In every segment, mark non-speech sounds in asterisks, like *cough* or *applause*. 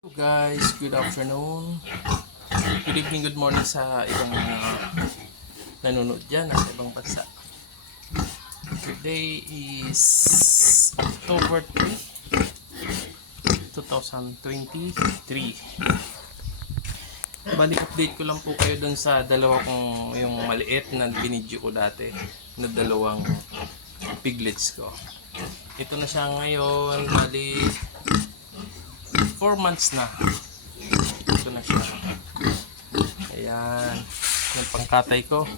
Hello guys, good afternoon. Good evening, good morning sa ibang mga nanonood dyan sa ibang bansa. Today is October 3, 2023. Bali, update ko lang po kayo dun sa dalawa kong yung maliit na binidyo ko dati na dalawang piglets ko. Ito na siya ngayon, bali 4 months na. Ito na siya. Ayan. Yung pangkatay ko.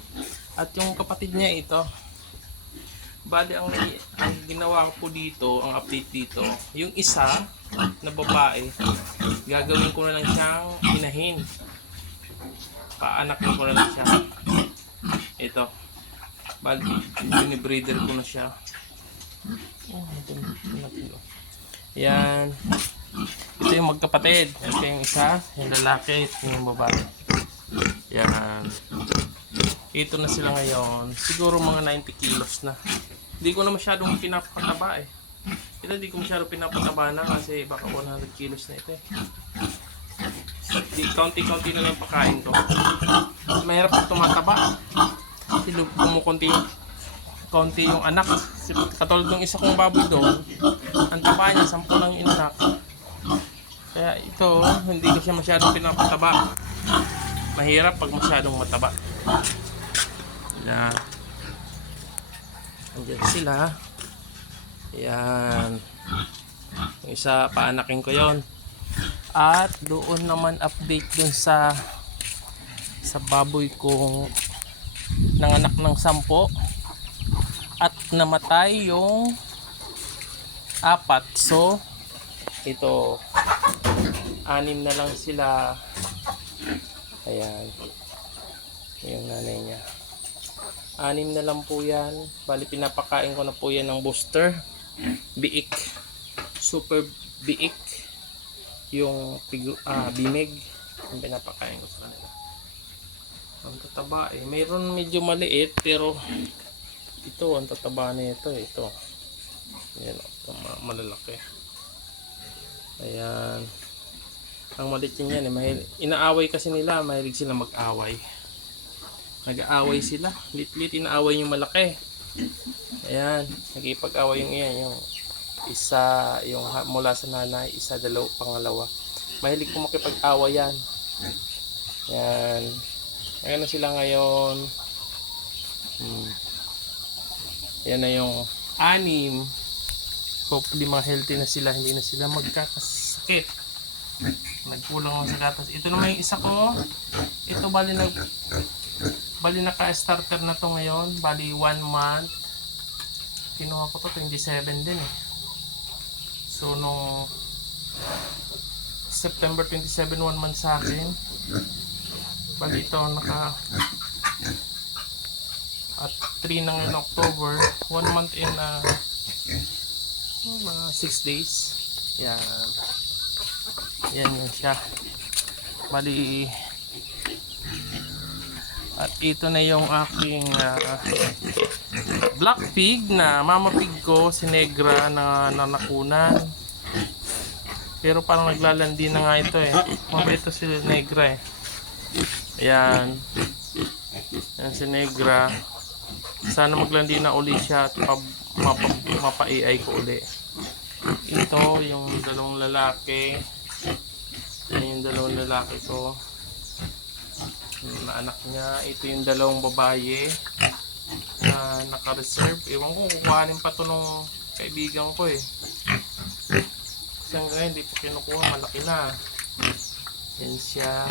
At yung kapatid niya ito. Bali, ang, ang ginawa ko dito, ang update dito, yung isa na babae, gagawin ko na lang siyang inahin. Paanakin ko na lang siya. Ito. Bali, binibreeder ko na siya. Yan. Yung magkapatid. Ito yung isa, yung lalaki, ito yung babae. Yan. Ito na sila ngayon. Siguro mga 90 kilos na. Hindi ko na masyadong pinapataba eh. Ito hindi ko masyadong pinapataba na kasi baka 100 kilos na ito eh. Kaunti-kaunti na lang pakain ko. Mahirap tumataba. Kasi kumukunti konti yung anak. Katulad ng isa kong baboy doon, ang taba niya, sampu lang yung anak. Kaya ito, hindi ko siya masyadong pinapataba. Mahirap pag masyadong mataba. Yan. Andiyan sila. Yan. Yung isa, paanakin ko yon At doon naman update dun sa sa baboy kong nanganak ng sampo at namatay yung apat. So, ito, anim na lang sila. Ayan. Yung nanay niya. Anim na lang po yan. Bali, pinapakain ko na po yan ng booster. Biik. Super biik. Yung pig, ah, bimig. Yung pinapakain ko sa kanila. Ang tataba eh. Mayroon medyo maliit pero ito ang tataba na ito eh. Ito. Yan o. Ito ma- malalaki. Ayan. Ang maliit yun yan eh. Mahil- inaaway kasi nila. Mahilig sila mag-away. Nag-aaway sila. Lit-lit inaaway yung malaki. Ayan. Nagipag-away yung iyan. Yung isa, yung mula sa nanay, isa, dalaw, pangalawa. Mahilig ko makipag-away yan. Yan. Ayan na sila ngayon. Hmm. Yan na yung anim. Hopefully mga healthy na sila. Hindi na sila magkakasakit. Nagkulang lang sa gatas. Ito naman yung isa ko. Ito bali nag bali naka-starter na to ngayon. Bali 1 month. Kinuha ko to 27 din eh. So nung September 27 1 month sa akin. Bali ito naka at 3 na ngayon October 1 month in uh, mga 6 days yan yan yun siya bali at ito na yung aking uh, black pig na mama pig ko si Negra na nanakunan pero parang naglalandi na nga ito eh mabait si Negra eh Ayan. Ayan si Negra. Sana maglandi na uli siya at pa, mapa, mapa-AI ko uli. Ito, yung dalawang lalaki. Yung lalaki ko. Yung na anak niya. Ito yung dalawang babae na naka-reserve. Ewan ko, kukuhanin pa to nung kaibigan ko eh. Kasi hanggang hindi pa kinukuha. Malaki na. Yan siya.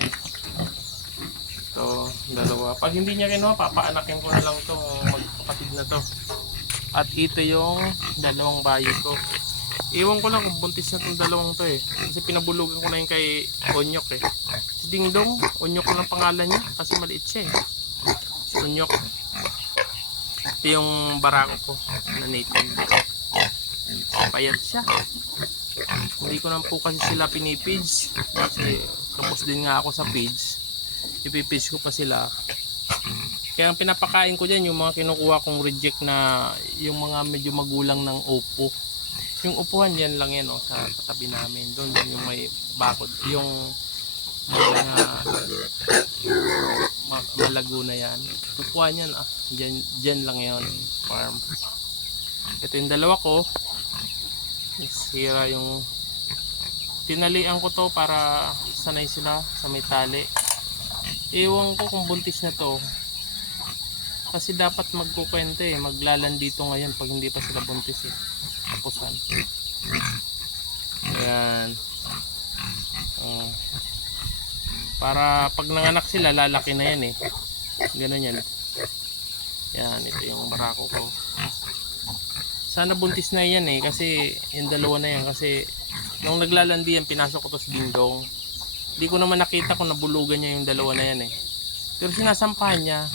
Ito, dalawa. Pag hindi niya kinuha, papaanakin ko na lang itong magkapatid na to. At ito yung dalawang bayi ko. Iwan ko lang kung buntis na itong dalawang to eh. Kasi pinabulugan ko na yung kay Onyok eh. Si Dingdong, Onyok ko lang pangalan niya kasi maliit siya eh. Si Onyok. Ito yung barako ko na native. Payat siya. Hindi ko naman po kasi sila pinipage. Kasi kapos din nga ako sa page ipipitch ko pa sila kaya ang pinapakain ko dyan yung mga kinukuha kong reject na yung mga medyo magulang ng opo Yung upuan yan lang yan, oh, sa katabi namin. Doon yung may bakod. Yung mga ma- malago na yan. Upuan yan, ah. Dyan, dyan lang yon farm. Ito yung dalawa ko. Sira yung tinalian ko to para sanay sila sa may tali. Ewan ko kung buntis na to. Kasi dapat magkukwento eh. Maglalan dito ngayon pag hindi pa sila buntis eh. Tapusan. Ayan. Oh. Para pag nanganak sila, lalaki na yan eh. Ganun yan. Yan, ito yung barako ko. Sana buntis na yan eh. Kasi yung dalawa na yan. Kasi nung naglalandi yan, pinasok ko to sa dingdong. Hindi ko naman nakita kung nabulugan niya yung dalawa na yan eh. Pero sinasampahan niya.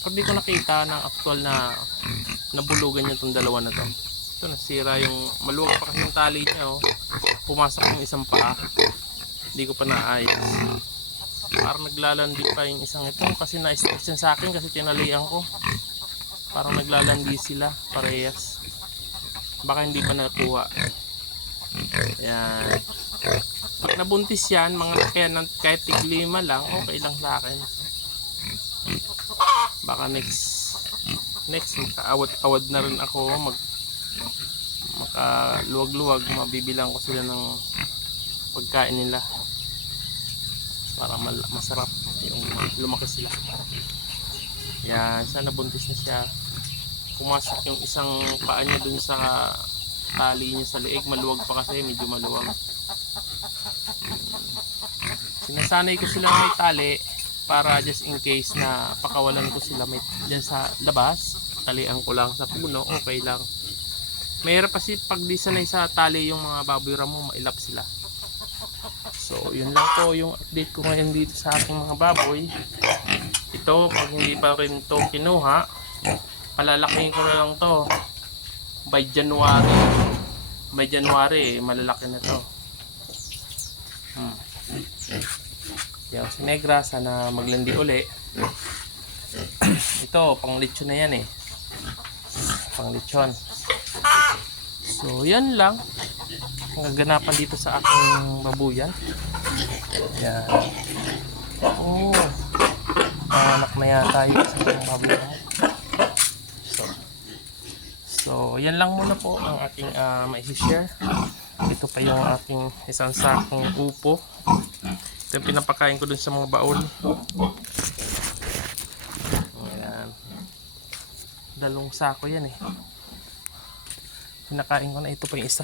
Pero di ko nakita ng actual na nabulugan niya itong dalawa na to. Ito nasira yung maluwag pa kasi yung tali niya oh. Pumasok yung isang paa. Hindi ko pa naayos. Parang naglalandi pa yung isang ito kasi na-stretch sa akin kasi tinalian ko. Parang naglalandi sila parehas. Baka hindi pa nakuha. Yan. Pag nabuntis yan, mga kaya ng, kahit tiglima lang, okay lang sa akin. Baka next next makaawad-awad na rin ako mag makaluwag-luwag mabibilang ko sila ng pagkain nila para masarap yung lumaki sila. Yan sana buntis na siya. Pumasok yung isang paa niya dun sa tali niya sa leeg. Maluwag pa kasi medyo maluwag. Sinasanay ko sila may tali para just in case na pakawalan ko sila may dyan sa labas. Talian ko lang sa puno okay lang mahirap kasi pag di sanay sa tali yung mga baboy ramo mailap sila so yun lang po yung update ko ngayon dito sa aking mga baboy ito pag hindi pa rin to kinuha palalakihin ko na lang to by January by January malalaki na to hmm. Yan, si Negra, sana maglandi uli. *clears throat* Ito, pang lechon na yan eh. Pang lechon. So, yan lang. Ang gaganapan dito sa aking babuyan. Yan. Oh. Anak na yata yung sa aking babuyan. So, so, yan lang muna po ang aking uh, mai-share. Ito pa yung aking isang sakong upo. Ito yung pinapakain ko dun sa mga baon. Ayan. Dalong sako yan eh. Pinakain ko na ito pa yung isa.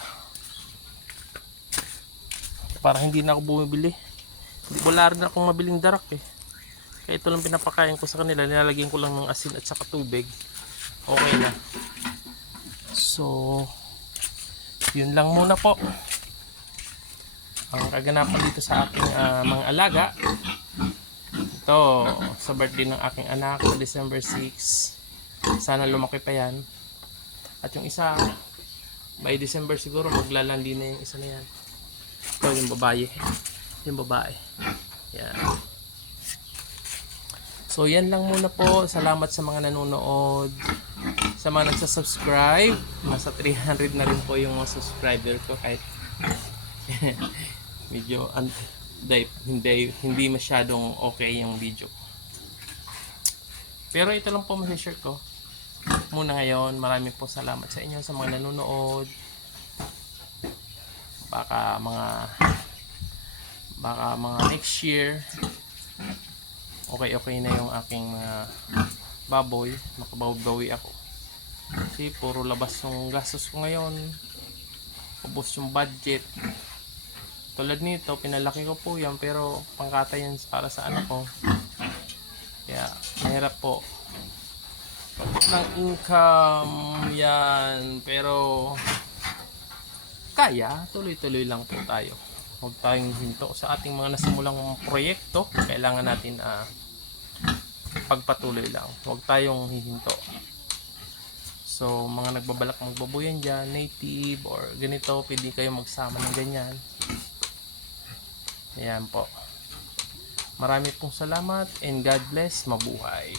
Para hindi na ako bumibili. Hindi wala rin akong mabiling darak eh. Kaya ito lang pinapakain ko sa kanila. Nilalagyan ko lang ng asin at saka tubig. Okay na. So, yun lang muna po ang kaganapan dito sa aking ah, mga alaga ito sa birthday ng aking anak December 6 sana lumaki pa yan at yung isa by December siguro maglalandi na yung isa na yan. Ito yung babae. Yung babae. Yan. So yan lang muna po. Salamat sa mga nanonood. Sa mga nagsasubscribe nasa 300 na rin po yung mga subscriber ko. Kahit *laughs* medyo hindi, hindi hindi masyadong okay yung video. Pero ito lang po share ko muna ngayon. Maraming po salamat sa inyo sa mga nanonood. Baka mga baka mga next year okay okay na yung aking mga baboy. Makabawi ako. Kasi puro labas yung gastos ko ngayon. Ubos yung budget. Tulad nito, pinalaki ko po yan pero pangkata yan para sa anak ko. Kaya mahirap po. Ng income yan pero kaya tuloy-tuloy lang po tayo. Huwag tayong hinto sa ating mga nasimulang proyekto. Kailangan natin ah, pagpatuloy lang. Huwag tayong hihinto. So, mga nagbabalak magbabuyan dyan, native or ganito, pwede kayo magsama ng ganyan. Ayan po. Marami pong salamat and God bless. Mabuhay.